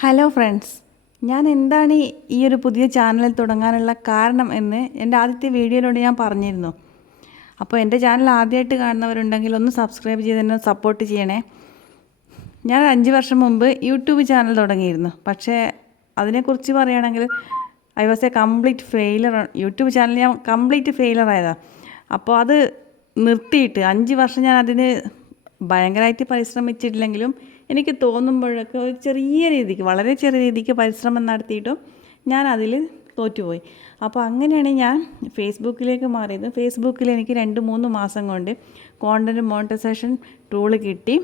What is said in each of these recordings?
Hello friends, ഞാൻ എന്താണ് ഈ ഒരു പുതിയ ചാനൽ തുടങ്ങാനുള്ള കാരണം എന്ന് എൻ്റെ ആദ്യത്തെ വീഡിയോയിലൂടെ ഞാൻ പറഞ്ഞിരുന്നു. അപ്പോൾ എൻ്റെ ചാനൽ ആദ്യമായിട്ട് കാണുന്നവരുണ്ടെങ്കിൽ ഒന്ന് സബ്സ്ക്രൈബ് ചെയ്ത് തന്നെ സപ്പോർട്ട് ചെയ്യണേ. ഞാൻ 5 വർഷം മുമ്പ് യൂട്യൂബ് ചാനൽ തുടങ്ങിയിരുന്നു. പക്ഷേ അതിനെക്കുറിച്ച് പറയുകയാണെങ്കിൽ I was A complete failure. YouTube channel ഞാൻ കംപ്ലീറ്റ് ഫെയിലർ ആയതാണ്. അപ്പോൾ അത് നിർത്തിയിട്ട് 5 വർഷം ഞാൻ അതിന് ഭയങ്കരമായിട്ട് പരിശ്രമിച്ചിട്ടില്ലെങ്കിലും എനിക്ക് തോന്നുമ്പോഴൊക്കെ ഒരു ചെറിയ രീതിക്ക്, വളരെ ചെറിയ രീതിക്ക് പരിശ്രമം നടത്തിയിട്ടും ഞാൻ അതിൽ തോറ്റുപോയി. അപ്പോൾ അങ്ങനെയാണ് ഞാൻ ഫേസ്ബുക്കിലേക്ക് മാറിയത്. ഫേസ്ബുക്കിൽ എനിക്ക് 2-3 മാസം കൊണ്ട് കോണ്ടൻറ്റ് മോണിറ്റൈസേഷൻ ടൂള് കിട്ടി.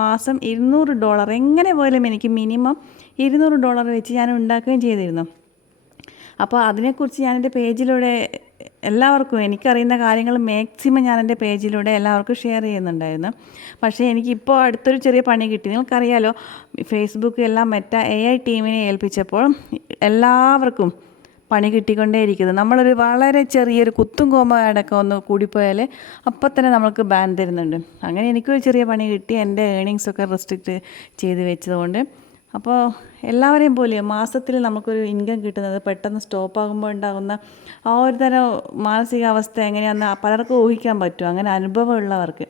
മാസം $200 എങ്ങനെ പോലും എനിക്ക് മിനിമം $200 വെച്ച് ഞാൻ ഉണ്ടാക്കുകയും ചെയ്തിരുന്നു. അപ്പോൾ അതിനെക്കുറിച്ച് ഞാൻ എൻ്റെ പേജിലൂടെ എല്ലാവർക്കും എനിക്കറിയുന്ന കാര്യങ്ങൾ മാക്സിമം ഞാൻ എൻ്റെ പേജിലൂടെ എല്ലാവർക്കും ഷെയർ ചെയ്യുന്നുണ്ടായിരുന്നു. പക്ഷേ എനിക്കിപ്പോൾ അടുത്തൊരു ചെറിയ പണി കിട്ടി. നിങ്ങൾക്കറിയാലോ, ഫേസ്ബുക്ക് എല്ലാം മെറ്റ AI ടീമിനെ ഏൽപ്പിച്ചപ്പോൾ എല്ലാവർക്കും പണി കിട്ടിക്കൊണ്ടേയിരിക്കുന്നത്. നമ്മളൊരു വളരെ ചെറിയൊരു കുത്തും കോമ്പടക്കം ഒന്ന് കൂടിപ്പോയാൽ അപ്പം തന്നെ നമ്മൾക്ക് ബാൻ തരുന്നുണ്ട്. അങ്ങനെ എനിക്കൊരു ചെറിയ പണി കിട്ടി. എൻ്റെ ഏണിങ്സൊക്കെ റെസ്ട്രിക്റ്റ് ചെയ്ത് വെച്ചതുകൊണ്ട്. അപ്പോൾ എല്ലാവരെയും പോലെ മാസത്തിൽ നമുക്കൊരു ഇൻകം കിട്ടുന്നത് പെട്ടെന്ന് സ്റ്റോപ്പാകുമ്പോൾ ഉണ്ടാകുന്ന ആ ഒരു തരം മാനസികാവസ്ഥ എങ്ങനെയാണെന്ന് പലർക്കും ഊഹിക്കാൻ പറ്റും, അങ്ങനെ അനുഭവമുള്ളവർക്ക്.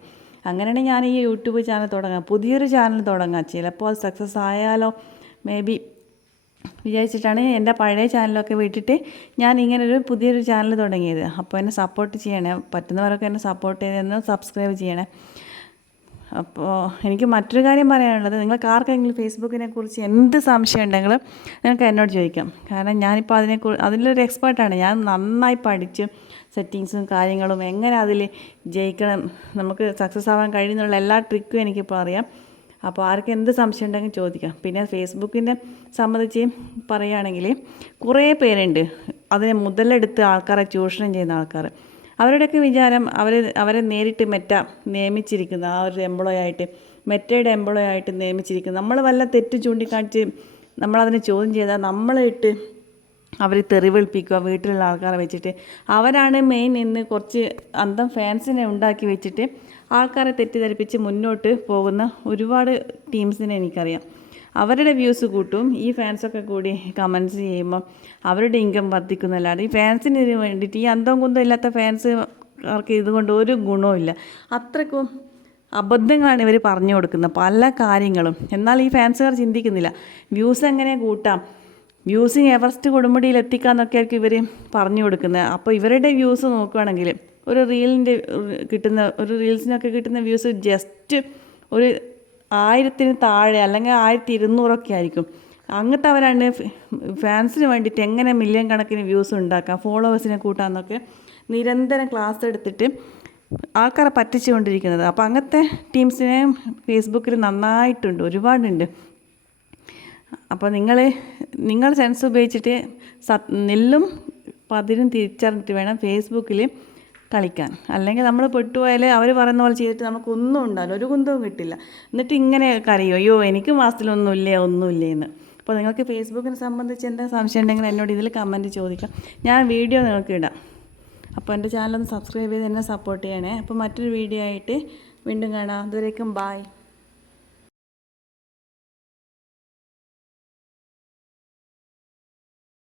അങ്ങനെയാണ് ഞാൻ ഈ യൂട്യൂബ് ചാനൽ തുടങ്ങാം, പുതിയൊരു ചാനൽ തുടങ്ങാം. ചിലപ്പോൾ അത് സക്സസ് ആയാലോ മേ ബി വിചാരിച്ചിട്ടാണ് എൻ്റെ പഴയ ചാനലൊക്കെ വിട്ടിട്ട് ഞാൻ ഇങ്ങനൊരു പുതിയൊരു ചാനൽ തുടങ്ങിയത്. അപ്പോൾ എന്നെ സപ്പോർട്ട് ചെയ്യണേ, പറ്റുന്നവരൊക്കെ എന്നെ സപ്പോർട്ട് ചെയ്തെന്ന് സബ്സ്ക്രൈബ് ചെയ്യണേ. അപ്പോൾ എനിക്ക് മറ്റൊരു കാര്യം പറയാനുള്ളത്, നിങ്ങൾക്ക് ആർക്കെങ്കിലും ഫേസ്ബുക്കിനെ കുറിച്ച് എന്ത് സംശയം ഉണ്ടെങ്കിലും നിങ്ങൾക്ക് എന്നോട് ചോദിക്കാം. കാരണം ഞാനിപ്പോൾ അതിലൊരു എക്സ്പേർട്ടാണ്. ഞാൻ നന്നായി പഠിച്ച് സെറ്റിങ്സും കാര്യങ്ങളും എങ്ങനെ അതിൽ ജയിക്കണം, നമുക്ക് സക്സസ് ആവാൻ കഴിയുന്നുള്ള എല്ലാ ട്രിക്കും എനിക്കിപ്പോൾ അറിയാം. അപ്പോൾ ആർക്ക് എന്ത് സംശയം ഉണ്ടെങ്കിൽ ചോദിക്കാം. പിന്നെ ഫേസ്ബുക്കിനെ സംബന്ധിച്ച് പറയുകയാണെങ്കിൽ കുറേ പേരുണ്ട് അതിനെ മുതലെടുത്ത് ആൾക്കാരെ ചൂഷണം ചെയ്യുന്ന ആൾക്കാർ. അവരുടെയൊക്കെ വിചാരം അവരെ നേരിട്ട് മെറ്റ നിയമിച്ചിരിക്കുന്ന ആ ഒരു എംപ്ലോയി ആയിട്ട്, മെറ്റയുടെ എംപ്ലോയി ആയിട്ട് നിയമിച്ചിരിക്കുന്നു. നമ്മൾ വല്ല തെറ്റ് ചൂണ്ടിക്കാണിച്ച് നമ്മളതിനെ ചോദ്യം ചെയ്താൽ നമ്മളിട്ട് അവർ തെറിവിളിപ്പിക്കുക വീട്ടിലുള്ള ആൾക്കാരെ വെച്ചിട്ട്. അവരാണ് മെയിൻ എന്ന് കുറച്ച് അന്തം ഫാൻസിനെ ഉണ്ടാക്കി വെച്ചിട്ട് ആൾക്കാരെ തെറ്റിദ്ധരിപ്പിച്ച് മുന്നോട്ട് പോകുന്ന ഒരുപാട് ടീംസിനെ എനിക്കറിയാം. അവരുടെ വ്യൂസ് കൂട്ടും, ഈ ഫാൻസൊക്കെ കൂടി കമൻറ്റ്സ് ചെയ്യുമ്പം അവരുടെ ഇൻകം വർദ്ധിക്കുന്നല്ലാതെ ഈ ഫാൻസിന് വേണ്ടിയിട്ട് ഈ അന്തം കുന്തം ഇല്ലാത്ത ഫാൻസുകാർക്ക് ഇതുകൊണ്ട് ഒരു ഗുണവും ഇല്ല. അത്രയ്ക്കും അബദ്ധങ്ങളാണ് ഇവർ പറഞ്ഞു കൊടുക്കുന്നത് പല കാര്യങ്ങളും. എന്നാൽ ഈ ഫാൻസുകാർ ചിന്തിക്കുന്നില്ല വ്യൂസ് എങ്ങനെ കൂട്ടാം, വ്യൂസ് എവറസ്റ്റ് കൊടുമുടിയിൽ എത്തിക്കാമെന്നൊക്കെ ആയിരിക്കും ഇവർ പറഞ്ഞു കൊടുക്കുന്നത്. അപ്പോൾ ഇവരുടെ വ്യൂസ് നോക്കുകയാണെങ്കിൽ ഒരു റീൽസിനൊക്കെ കിട്ടുന്ന വ്യൂസ് ജസ്റ്റ് ഒരു 1000-ന് താഴെ അല്ലെങ്കിൽ 1200 ആയിരിക്കും. അങ്ങനത്തെ അവരാണ് ഫാൻസിന് വേണ്ടിയിട്ട് എങ്ങനെ മില്യൺ കണക്കിന് വ്യൂസ് ഉണ്ടാക്കാം, ഫോളോവേഴ്സിനെ കൂട്ടാമെന്നൊക്കെ നിരന്തരം ക്ലാസ് എടുത്തിട്ട് ആൾക്കാരെ പറ്റിച്ചുകൊണ്ടിരിക്കുന്നത്. അപ്പോൾ അങ്ങനത്തെ ടീംസിനെ ഫേസ്ബുക്കിൽ നന്നായിട്ടുണ്ട്, ഒരുപാടുണ്ട്. അപ്പോൾ നിങ്ങൾ സെൻസ് ഉപയോഗിച്ചിട്ട് നെല്ലും പതിരും തിരിച്ചറിഞ്ഞിട്ട് വേണം ഫേസ്ബുക്കിൽ കളിക്കാൻ. അല്ലെങ്കിൽ നമ്മൾ പെട്ടുപോയാൽ അവർ പറയുന്ന പോലെ ചെയ്തിട്ട് നമുക്കൊന്നും ഉണ്ടാവില്ല, ഒരു കുന്തവും കിട്ടില്ല. എന്നിട്ട് ഇങ്ങനെ കരയോ, അയ്യോ എനിക്ക് മാസത്തിലൊന്നുമില്ലേ എന്ന്. അപ്പോൾ നിങ്ങൾക്ക് ഫേസ്ബുക്കിനെ സംബന്ധിച്ച് എന്താ സംശയം ഉണ്ടെങ്കിൽ എന്നോട് ഇതിൽ കമൻറ്റ് ചോദിക്കാം, ഞാൻ വീഡിയോ നിങ്ങൾക്ക് ഇടാം. അപ്പോൾ എൻ്റെ ചാനലൊന്ന് സബ്സ്ക്രൈബ് ചെയ്ത് എന്നെ സപ്പോർട്ട് ചെയ്യണേ. അപ്പോൾ മറ്റൊരു വീഡിയോ ആയിട്ട് വീണ്ടും കാണാം. അതുവരേക്കും ബായ്.